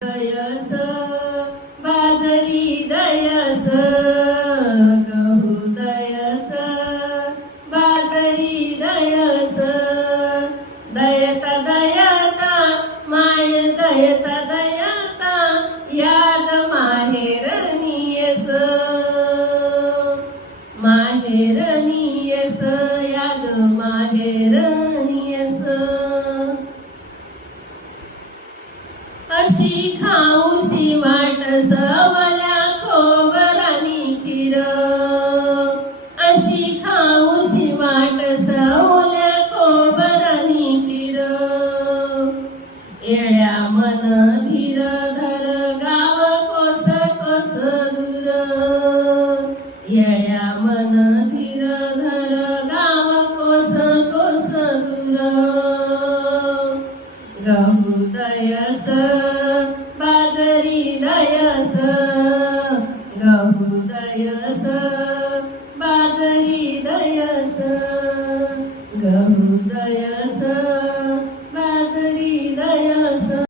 दयस बाजरी दयस गहू दयस बाजरी दयस दयता दयता माय दयता दयता याद माहेरनीयस माहेरनीयस याद माहेरनीयस अशी खाऊसी वाट सवल्या खोबरानी खीर. अशी खाऊसी वाट सवल्या खोबरानी खीर. येड्या मन धीर धर गाव कोस कस दूर. येड्या मन धीर धर गाव कोस कोस दूर. गहुदयस बाजरी दयस गहुदयस बाजरी दयस गहु